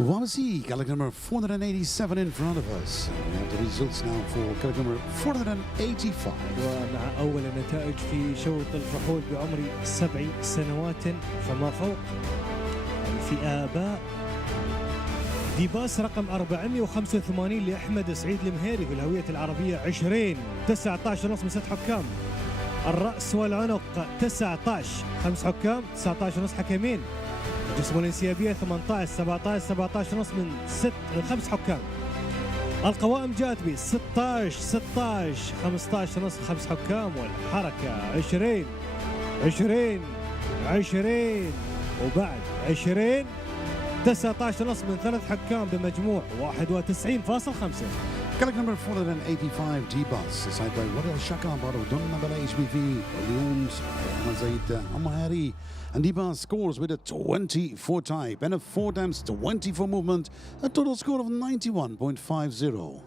Well, see, calendar number 487 in front of us. We have the results now for calendar number 485. ومع أول النتائج في شوط الفحول بعمر 7 سنوات فما فوق في آباء ديباس رقم 485 لأحمد سعيد المهيري في الهوية العربية 20 19 ونص من 6 حكام. الرأس والعنق 19 5 حكام 19 ونص حكمين. الجسم والانسيابية 18 17 ونص من 5 حكام. القوائم جاءت ب 16 15 ونص 5 حكام. والحركة 20 وبعد 20 19 ونص من 3 حكام بمجموع 91.5. Calendar number 485 G-Bus, decided by Wadal Shaka, Baro Donna Bala HBV, Leons, Mazait Amahari, and G-Bus scores with a 24 type and a 4 times 24 movement, a total score of 91.50.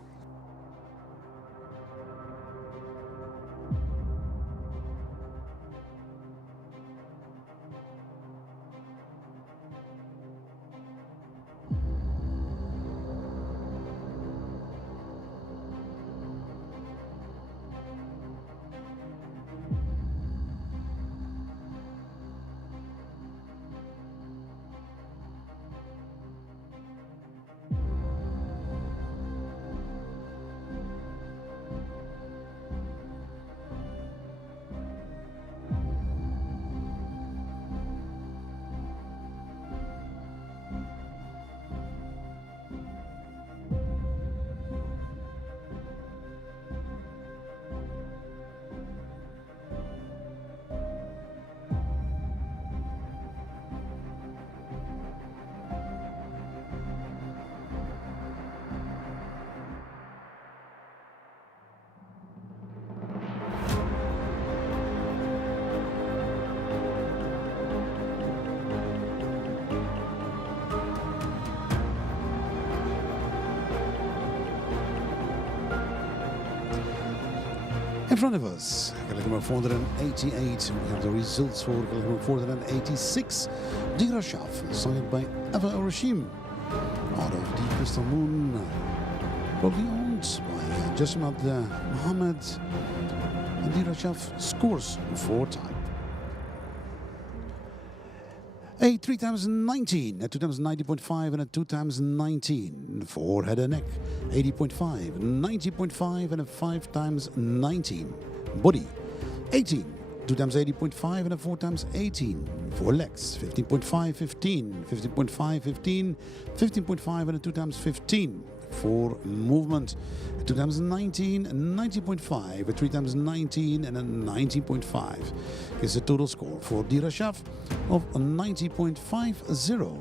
In front of us, calendar number 488, we have the results for calendar number 486. Dirashaf, signed by Ava Arashim, out of the Crystal Moon, probably owned by Jasmad Mohammed. And Dirashaf scores 4 times. A 3 times 19, a 2 times 90.5, and a 2 times 19. 4 head and neck, 80.5, 90.5, and a 5 times 19. Body, 18, 2 times 80.5, and a 4 times 18. 4 legs, 15.5, 15, 15.5, 15, 15.5, and a 2 times 15. 4 movement, 2 times 19, 90.5, a 3 times 19, and a 90.5. Gives a total score for Dirashaf of 90.50.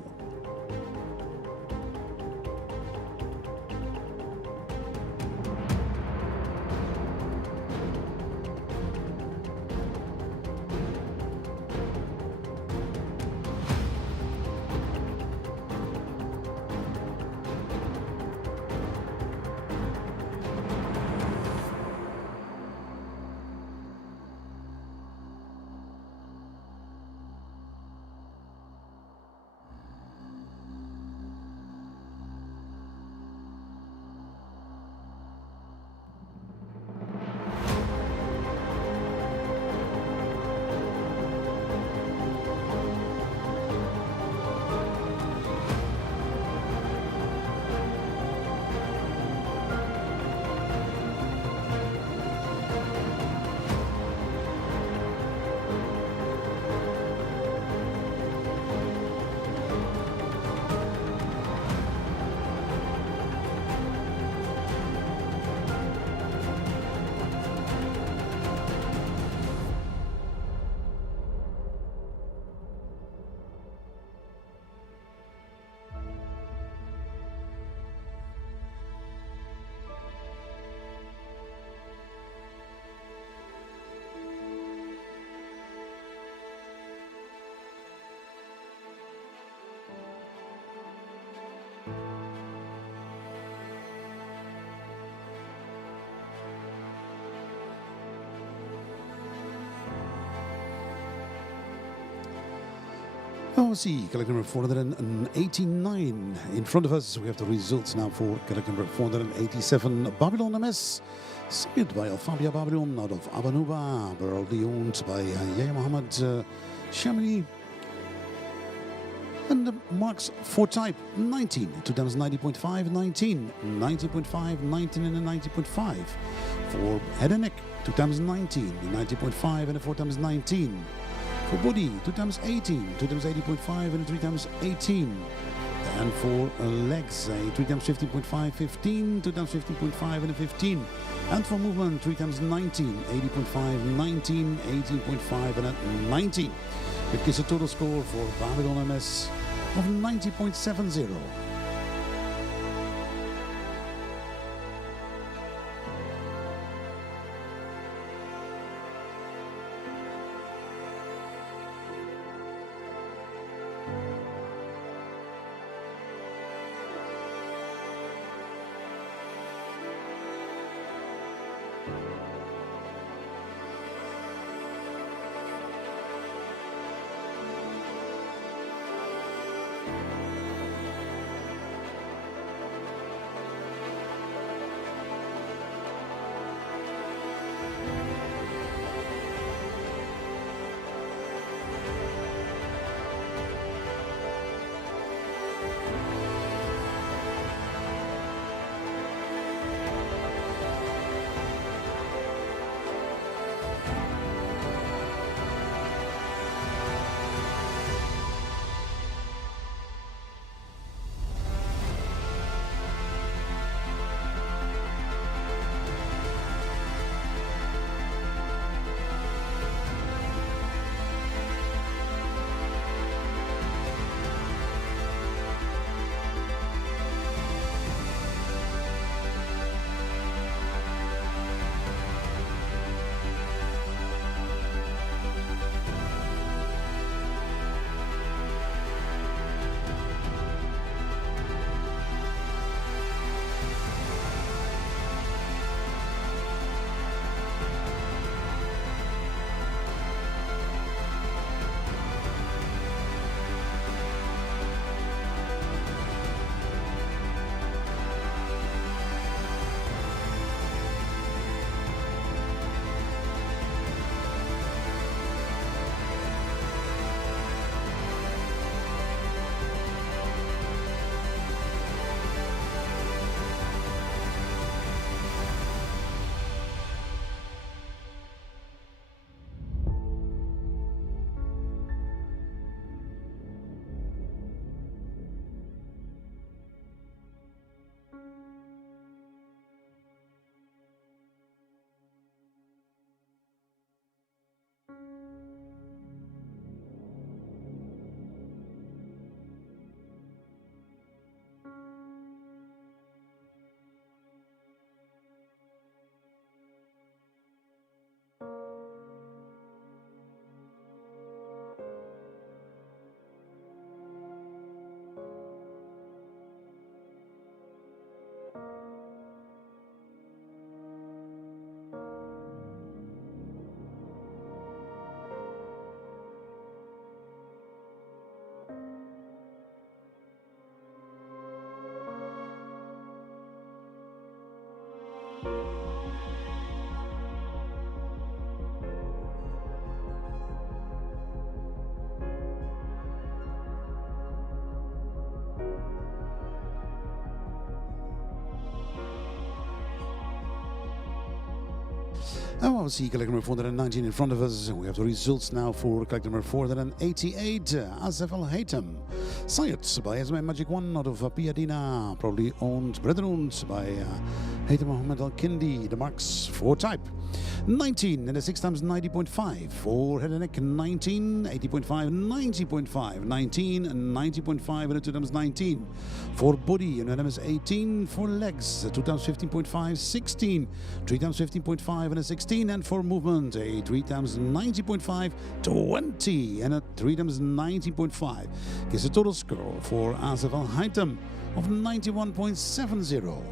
Oh, see, collect number 489. In front of us, we have the results now for collect number 487, Babylon MS. Signed by Al-Fabia Babylon out of Abanuba, worldly owned by Yahya Mohammed Shamini. And the marks for type 19, 2090.5, 19, 90.5, 19 and a 90.5. For head and neck, 2019, 90.5 and a 4 times 19. For body, 2 times 18, 2 times 80.5 and 3 times 18. And for legs, 3 times 15.5, 15, 2 times 15.5 and a 15. And for movement, 3 times 19, 80.5, 19, 18.5 and a 19. It gives a total score for Babylon MS of 90.70. Oh, I'll see collector number 419 in front of us. We have the results now for collector number 488, Asaf Al Haytham. Sayed by Esme Magic One out of Piadina, probably owned, brother owned by Haytham Mohammed Al Kindi. The marks for type 19 and a 6 times 90.5. For head and neck 19, 80.5, 90.5, 19 and 90.5 and a 2 times 19. For body, unanimous 18. For legs, 2 times 15.5, 16, 3 times 15.5 and a 16. And for movement, a 3 times 90.5, 20 and a 3 times 90.5. Gives a total score for Asaf Al Haytham of 91.70.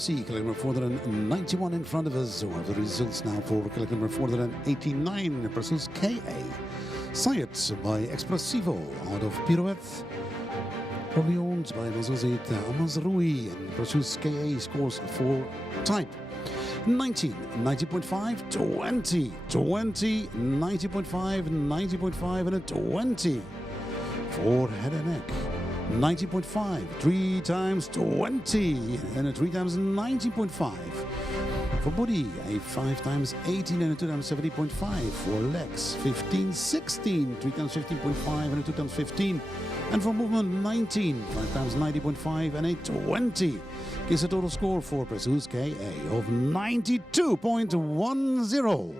C, collector number 491 in front of us. We have the results now for collector number 489, Brussels KA. Sayed by Expressivo out of Pirouette. Probably owned by Mazuzit Amazroui, and Brussels KA scores for type. 19, 90.5, 20, 20, 90.5, 90.5, and a 20 for head and neck. 90.5, 3 times 20, and a 3 times 90.5. For body, a 5 times 18 and a 2 times 70.5. For legs, 15, 16, 3 times 15.5 and a 2 times 15. And for movement, 19, 5 times 90.5 and a 20. Gives a total score for Brussels KA of 92.10.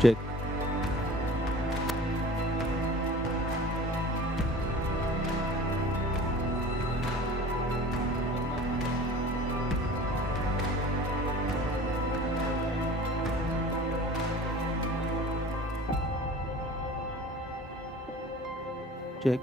Check. Check.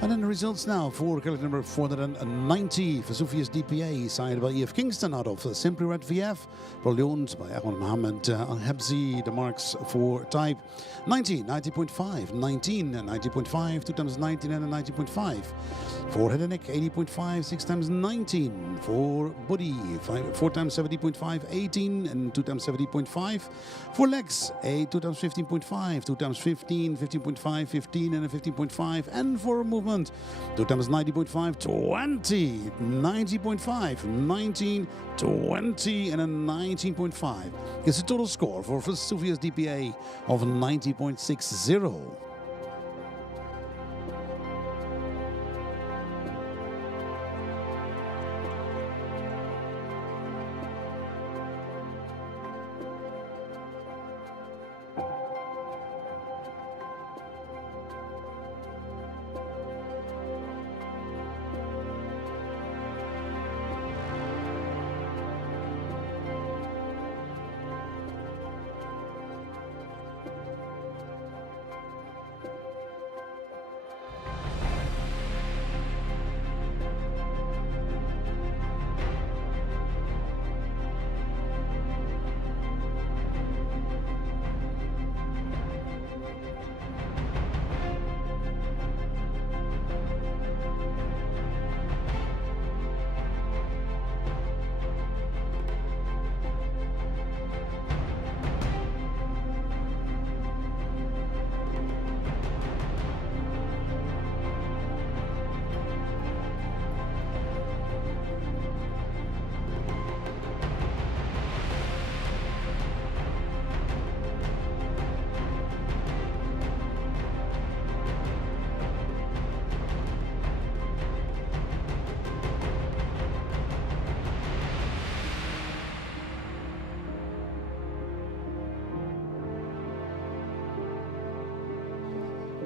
And then the results now for collector number 490 for Sophia's DPA, signed by E.F. Kingston out of Simply Red VF, probably owned by Ahmed Mohammed Al-Habzi. The marks for type 90, 90.5, 19, 90.5, 2 times 19 and a 90.5. For head and neck, 80.5, 6 times 19. For body, 4 times 70.5, 18, and 2 times 70.5. For legs, a 2 times 15.5, 2 times 15, 15.5, 15, and a 15.5. And for movement, 2 times 90.5, 20, 90.5, 19, 20, and a 19.5. It's a total score for Sophia's DPA of 90.60.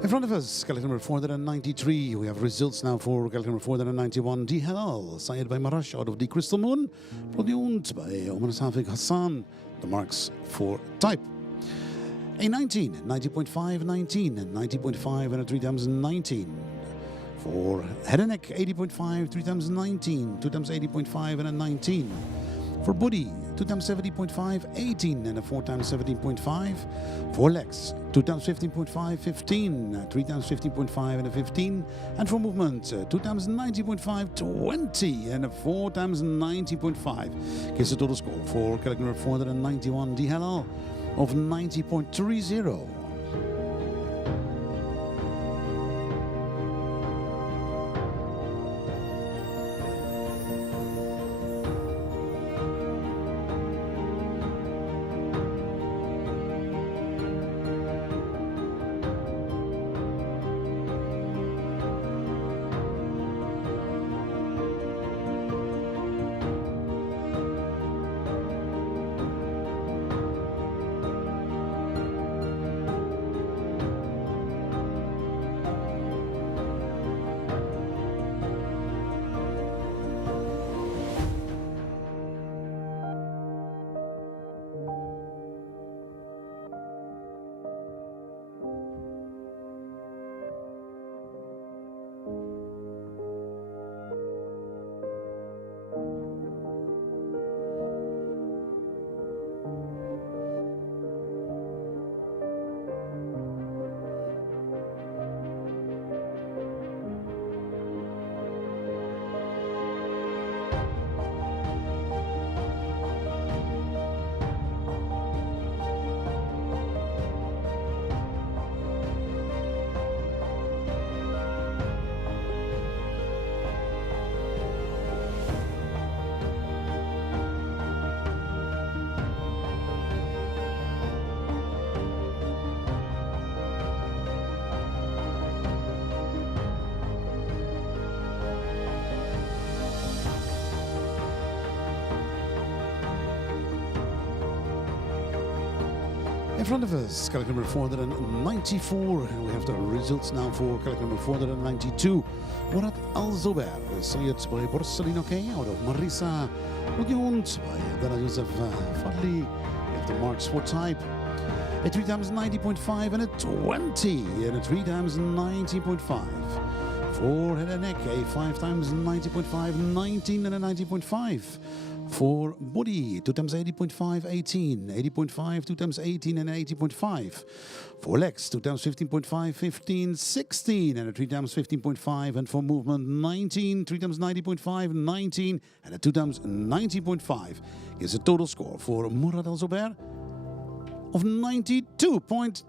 In front of us, calendar number 493. We have results now for calendar number 491. D Halal, sired by Marash out of the Crystal Moon. Produced by Omar Safik Hassan. The marks for type. A 19, 90.5, 19, and 90.5, and a 3 times 19. For head and neck, 80.5, 3 times 19, 2 times 80.5, and a 19. For body, 2 times 70.5, 18, and a 4 times 17.5. For legs, 2 times 15.5, 15, 3 times 15.5, and a 15. And for movement, 2 times 90.5, 20, and a 4 times 90.5. Gives a total score for calendar number 491, D Halal, of 90.30. In front of us, calendar number 494, and we have the results now for calendar number 492. Murat Al-Zubair, Sayed by Borsalino K out of Marisa, produced by Abdallah Yusuf Fadli. We have the marks for type. A 3 times 90.5 and a 20, and a 3 times 90.5. For head and neck, a 5 times 90.5, 19, and a 90.5. For body, 2 times 80.5, 18, 80.5, 2 times 18, and 80.5. For legs, 2 times 15.5, 15, 16, and a 3 times 15.5. And for movement, 19, 3 times 90.5, 19, and a 2 times 90.5. Is a total score for Murad Al-Zubair of 92.20.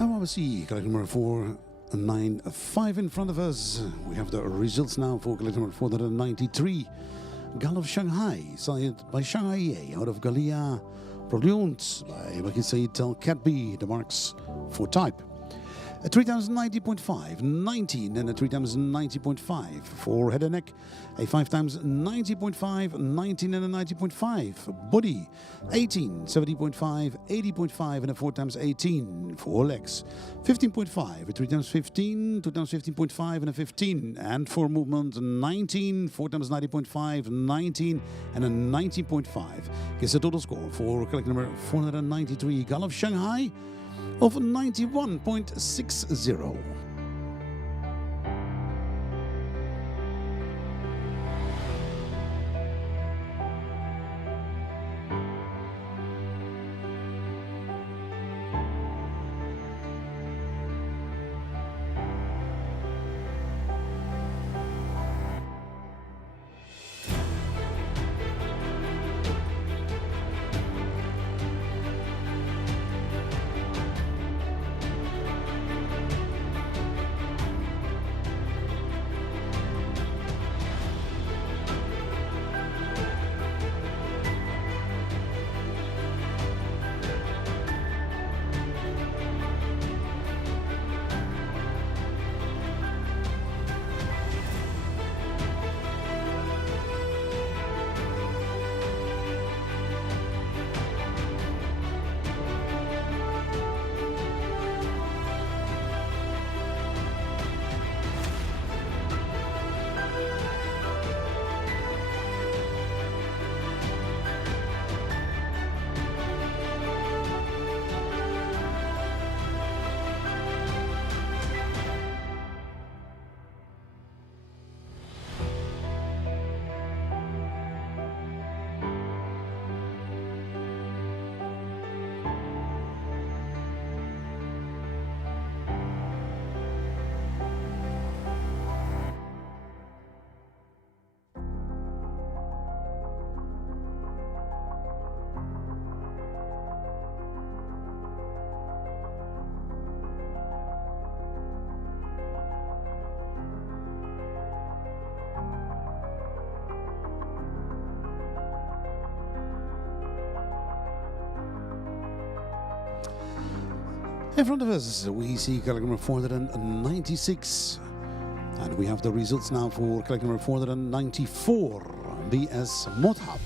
And while we see collector number 495 in front of us, we have the results now for collector number 493. Gal of Shanghai, signed by Shanghai out of Galia, produced by Bakit Said Al Katbi, the marks for type. A 3090.5, 19 and a 3090.5 for head and neck, a 5 times 90.5, 19 and a 90.5 body, 18, 70.5, 80.5 and a 4 times 18 for legs, 15.5, a 3 times 15, 2 times 15.5 and a 15, and for movement 19, 4 times 90.5, 19 and a 19.5. Gets a total score for collector number 493, Gal of Shanghai, of 91.60. In front of us, we see collector number 496. And we have the results now for collector number 494, BS Mothab.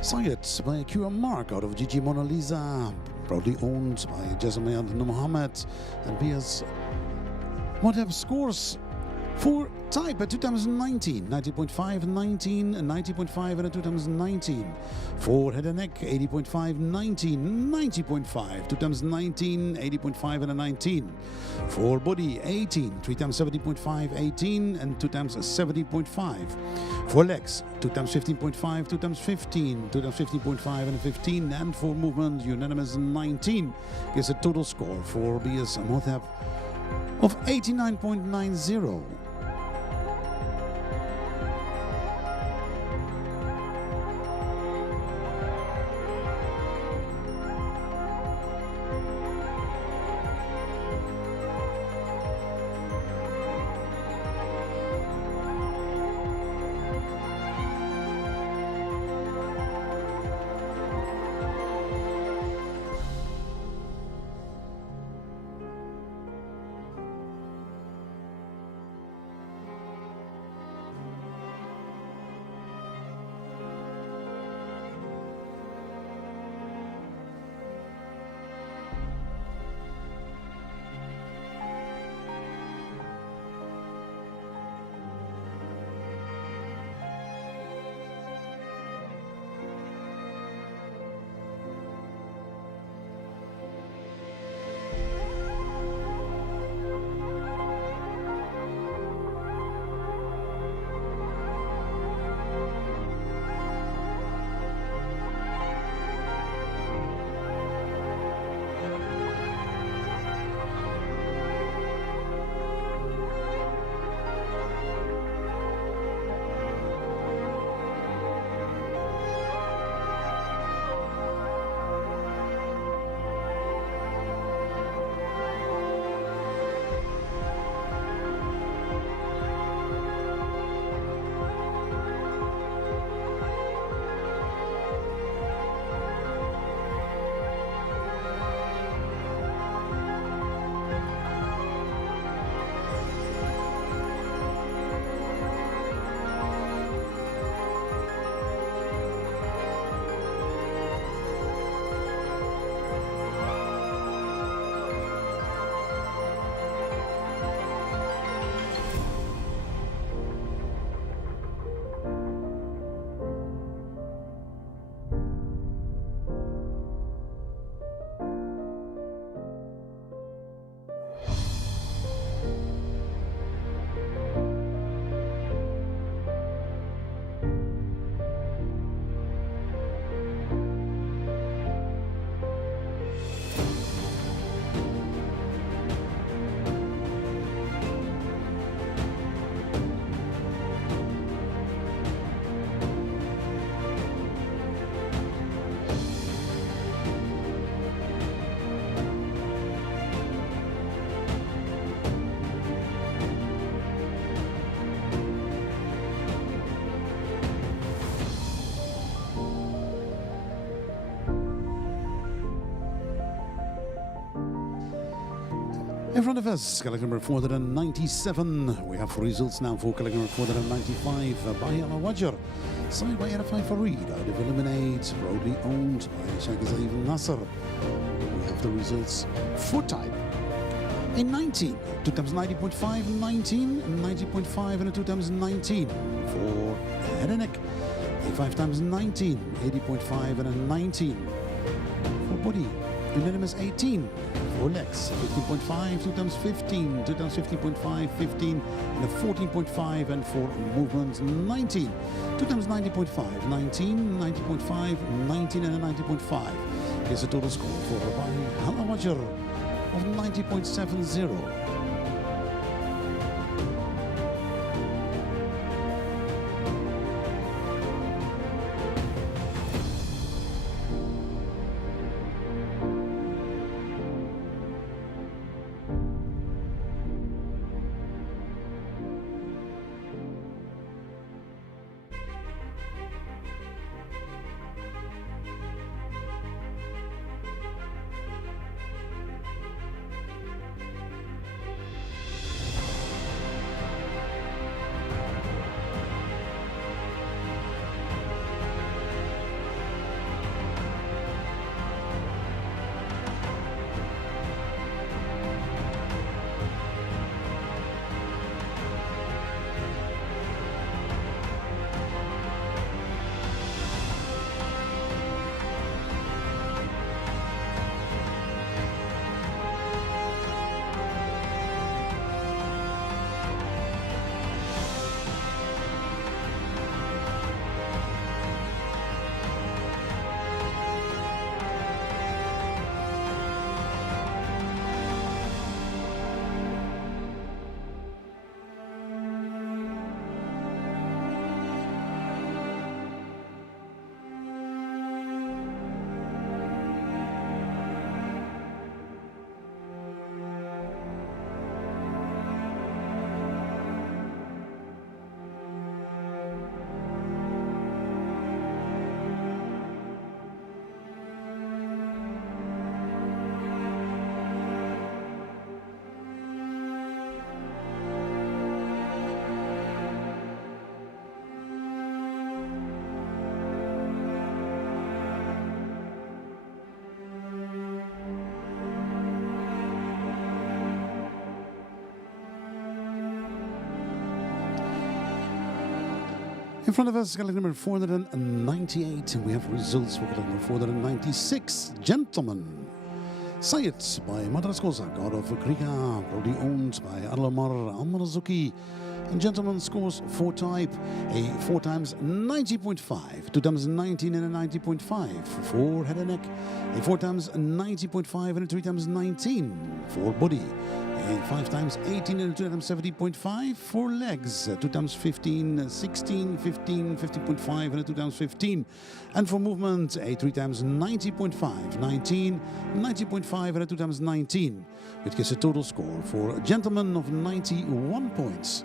Signed by Akira Mark out of GG Mona Lisa, proudly owned by Jasmine Muhammad. And BS Mothab scores for type at 2019, 90.5, 19, 90.5 and a 2019. For head and neck, 80.5, 19, 90.5, 2019, 80.5 and a 19. For body, 18, 3 times 70.5, 18 and 2 times 70.5. For legs, 2 times 15.5, 2 times 15, 2 times 15.5 and a 15. And for movement, unanimous 19. Gives a total score for BS Mothab of 89.90. In front of us, collector number 497. We have results now for collector number 495 by Al Wajr. Signed by Arafai Farid, out of Eliminate, proudly owned by Sheikh Zaid Nasser. We have the results for type. A 19, 2 times 90.5, 19, 90.5, and a 2 times 19 for head and neck. A 5 times 19, 80.5, and a 19 for body. Unanimous 18 for legs, 15.5, 2 times 15, 2 times 15.5, 15, and a 14.5, and for movements 19, 2 times 90.5, 19, 90.5, 19, and a 90.5. Here's a total score for Rabbi Al Wajr of 90.70. In front of us, collector number 498, and we have results for collector number 496. Gentlemen, Sayyid by Madras Kosa, God of Kriya, proudly owned by Alamar Amrazuki. And gentlemen scores for type, a 4 times 90.5, 2 times 19 and a 90.5 for head and neck, a 4 times 90.5 and a 3 times 19 for body, a 5 times 18 and a 2 times 70.5 for legs, 2 times 15, 16, 15, 15.5 and a 2 times 15. And for movement, a 3 times 90.5, 19, 90.5 and a 2 times 19, which gives a total score for a gentleman of 91 points.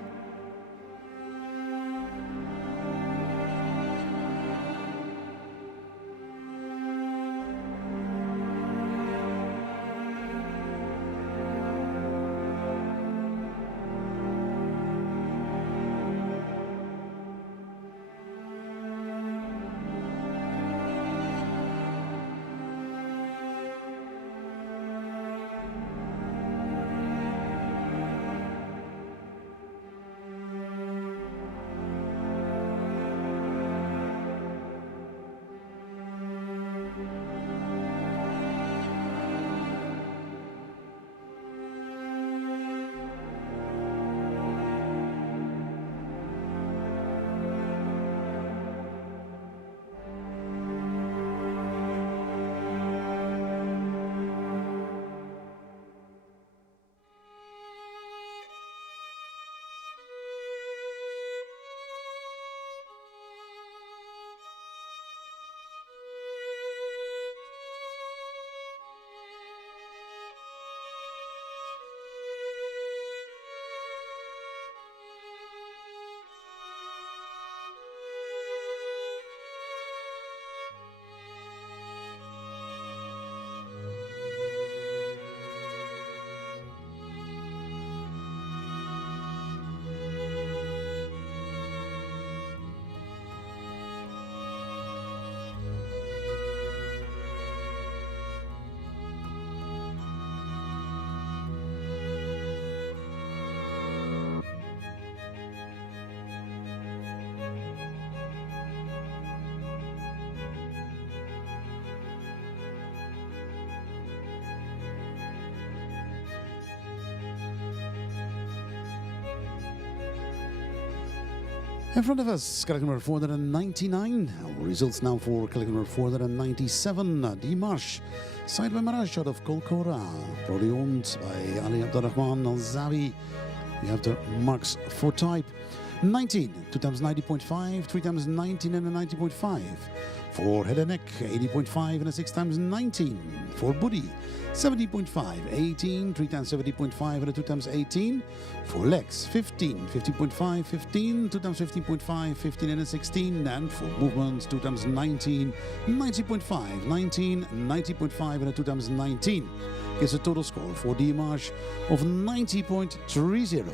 In front of us, collection number 499. Our results now for collection number 497. Dimash, side by Marash out of Kolkora. Probably owned by Ali Abdurrahman Al Zawi. We have the marks for type. 19, 2 times 90.5, 3 times 19 and a 90.5. For head and neck, 80.5 and a 6 times 19. For booty, 70.5, 18, 3 times 70.5 and a 2 times 18. For legs, 15, 50.5, 15, 2 times 15.5, 15 and a 16. And for movements, 2 times 19, 90.5, 19, 90.5 and a 2 times 19. Gives a total score for Dimash of 90.30.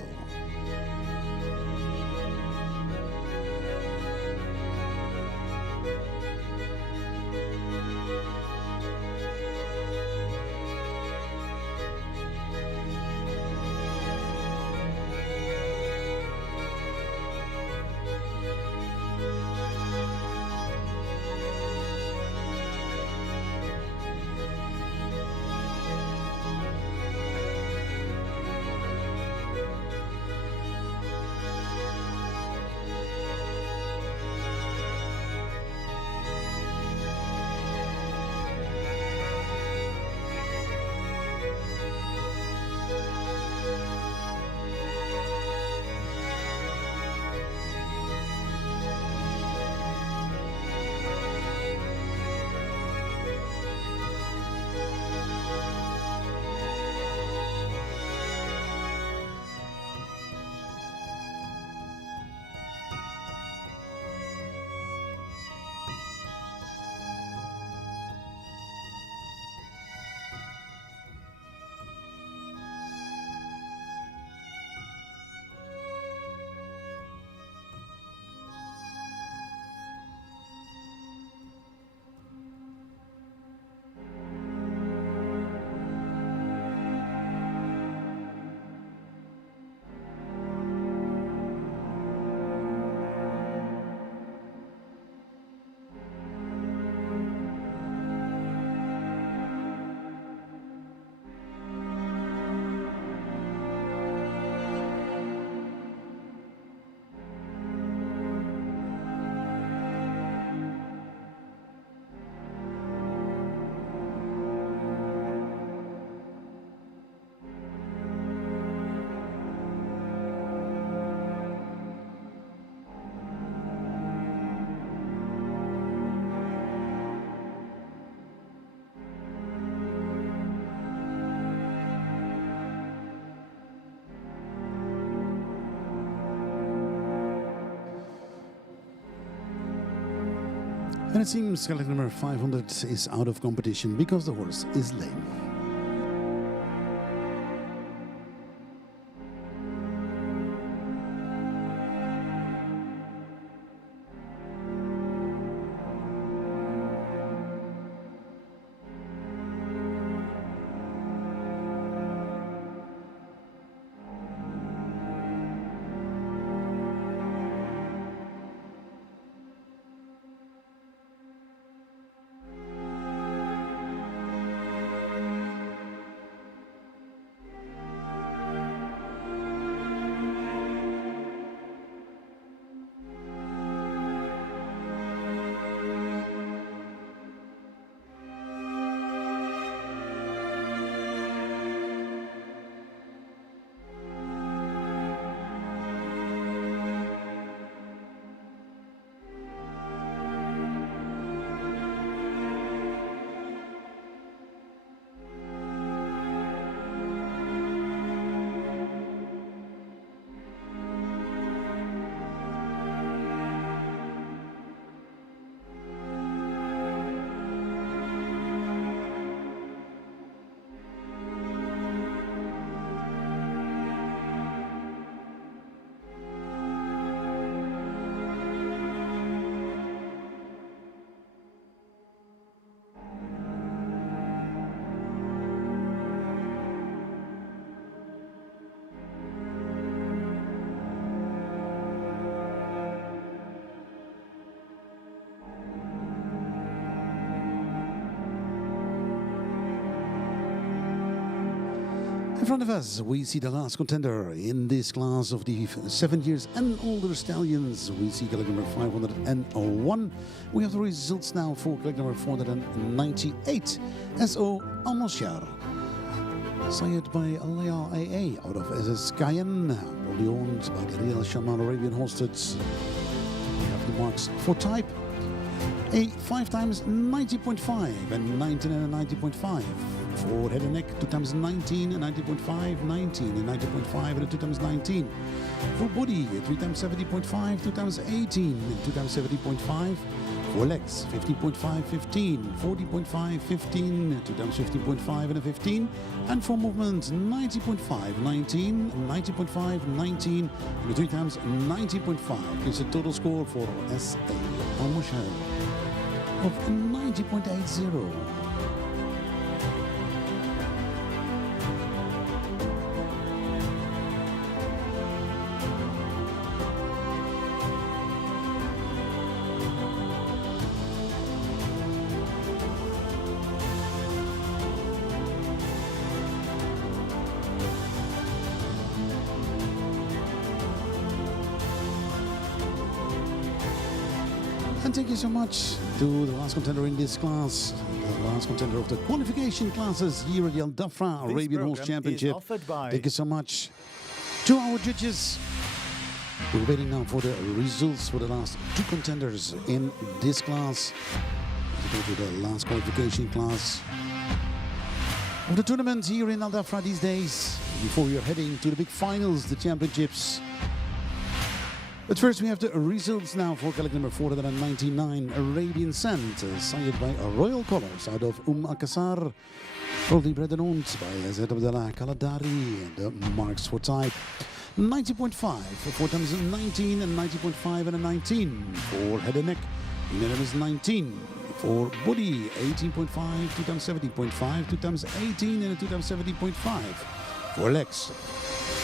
And it seems collection number 500 is out of competition because the horse is lame. In front of us, we see the last contender in this class of the 7 years and older stallions. We see collector number 501. We have the results now for collector number 498. S.O. Al-Moshar. Sired by Alaya AA out of SS Cayenne. Probably owned by the Real Shaman Arabian hosted. We have the marks for type. A 5 times 90.5 and 19 and a 90.5. For head and neck, 2 times 19 and 90.5, 19 and 90.5 and a 2 times 19. For body, 3 times 70.5, 2 times 18 and 2 times 70.5. For legs, 50.5, 15, 40.5, 15, 2 times 15.5 and a 15. And for movement, 90.5, 19, 90.5, 19, and 3 times 90.5. Gives a total score for S.A. Al-Moshar of 90.80. And thank you so much to the last contender in this class, the last contender of the qualification classes here at the Dhafrah Arabian Horse Championship. Thank you so much to our judges. We're waiting now for the results for the last 2 contenders in this class. Let's go to the last qualification class of the tournament here in Al Dhafrah these days, before we are heading to the big finals, the championships. But first we have the results now for collector number 499, Arabian Sand, sired by Royal Colors out of Al-Qasar, probably bred and owned by Zed Abdallah Kaladari, and the marks for type 90.5 for 4 times 19 and 90.5 and a 19. For head and neck, unanimous 19. For body, 18.5, 2 times 70.5, 2 times 18 and a 2 times 70.5. For legs,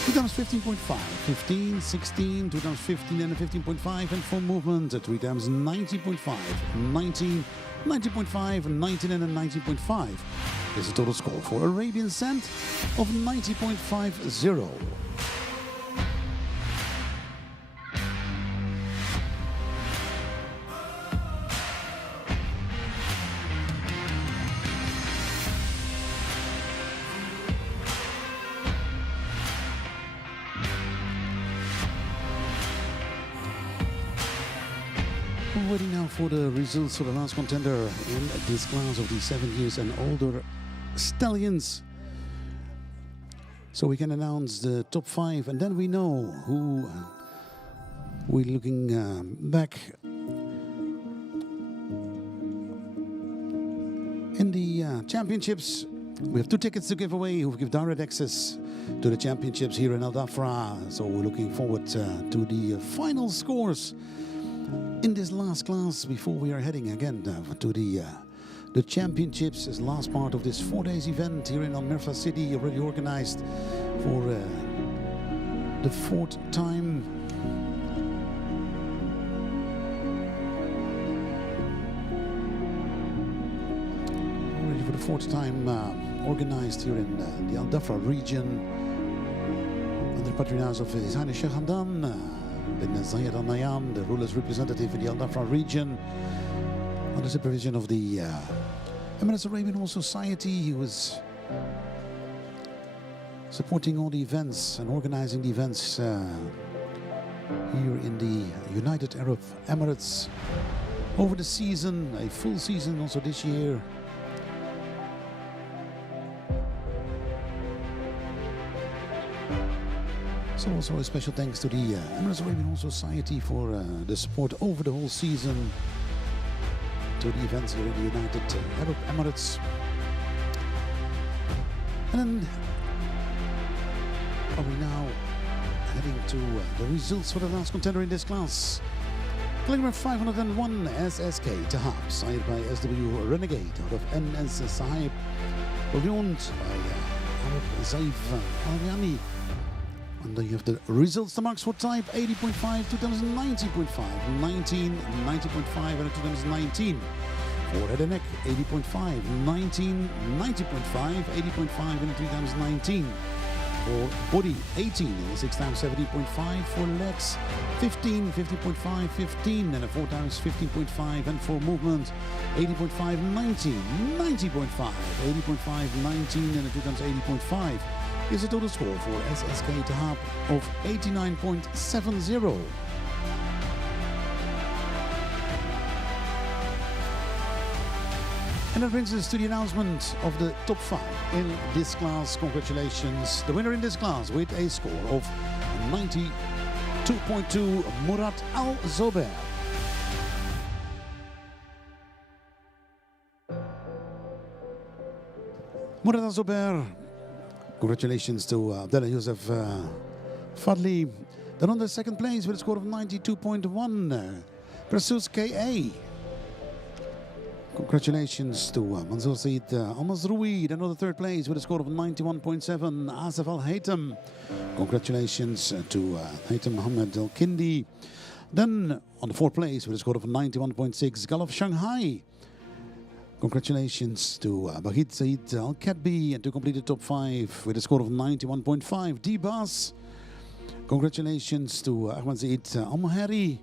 2 times 15.5, 15, 16, 2 times 15 and a 15.5, and for movement, 3 times 90.5, 19, 90.5, 19 and a 19.5. There's a total score for Arabian Sand of 90.50. Waiting now for the results for the last contender in this class of the 7 years and older stallions. So we can announce the top 5, and then we know who we're looking back in the championships. We have 2 tickets to give away who give direct access to the championships here in Al Dhafrah. So we're looking forward to the final scores in this last class before we are heading again to the championships as last part of this 4 days event here in Al Mirfa City, already organized for the 4th time. Already for the 4th time organized here in the Al Dhafrah region under the patronage of His Highness Sheikh Hamdan bin Zayed Al Nayam, the ruler's representative in the Al Dhafrah region, under supervision of the Emirates Arabian Horse Society. He was supporting all the events and organizing the events here in the United Arab Emirates over the season, a full season also this year. So also a special thanks to the Emirates Arabian Horse Society for the support over the whole season to the events here in the United Arab Emirates. And then are we now heading to the results for the last contender in this class. Collector number 501, SSK Tahab, sired by SW Renegade out of NS Sahib, owned by Arab Zaif Al-Yani. And then you have the results, the marks for type 80.5, 2 times 90.5, 19, 90.5 and 2 times 19. For head and neck, 80.5, 19, 90.5, 80.5 and 3 times 19. for body, 18 in the 6 times 17.5 for legs, 15, 50.5, 15 and a 4 times 15.5, and for movement, 80.5, 19, 90.5, 80.5, 19 and a 2 times 80.5 is a total score for SSK Tahab of 89.70. And that brings us to the announcement of the top 5 in this class. Congratulations. The winner in this class with a score of 92.2, Murad Al-Zober. Murad Al-Zober, congratulations to Abdullah Yusuf Fadli. Then on the second place with a score of 92.1, Prasus K.A. Congratulations to Mansour Said Al-Mazroui. Then on the third place with a score of 91.7, Asif Al-Haytham. Congratulations to Haytham Mohammed Al-Kindi. Then on the fourth place with a score of 91.6, Gulf Shanghai. Congratulations to Bahid Said Al-Kadbi. And to complete the top 5 with a score of 91.5, D-Bas. Congratulations to Ahmad Zaid Al-Muhari.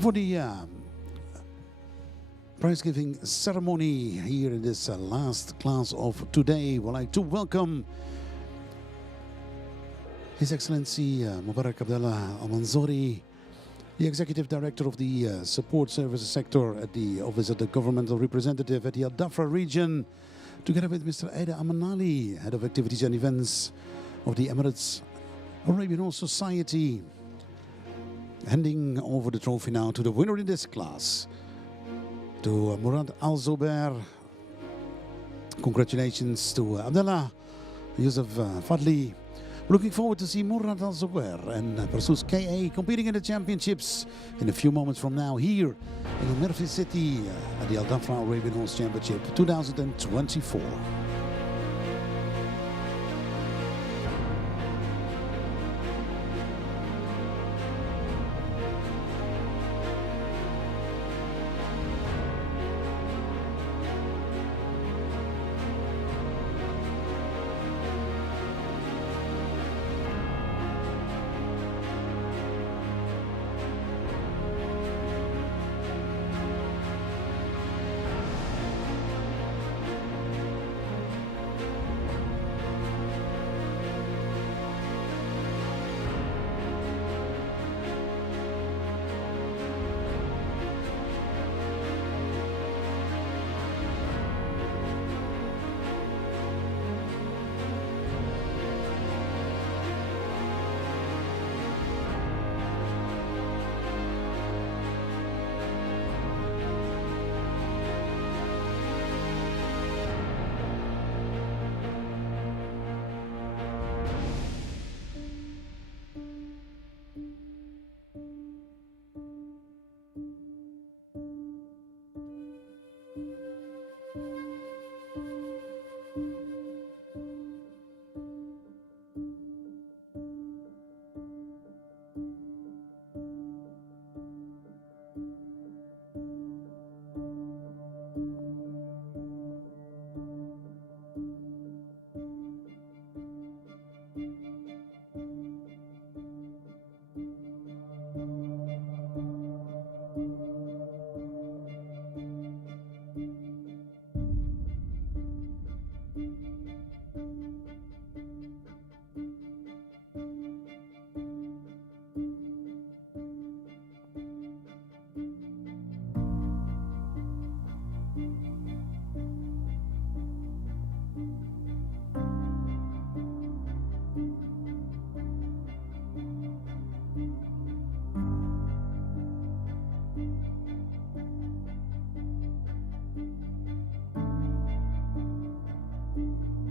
For the prize-giving ceremony here in this last class of today, we'd like to welcome His Excellency Mubarak Abdullah Al-Manzouri, the Executive Director of the Support Services Sector at the Office of the Governmental Representative at the Dhafrah region, together with Mr. Aida Amanali, Head of Activities and Events of the Emirates Arabian Society. Handing over the trophy now to the winner in this class, to Murad Al-Zober. Congratulations to Abdullah Yusuf Fadli. Looking forward to see Murad Al-Zober and Prasus K.A. competing in the championships in a few moments from now here in the Merfi City at the Al Dhafrah Arabian Horse Championship 2024.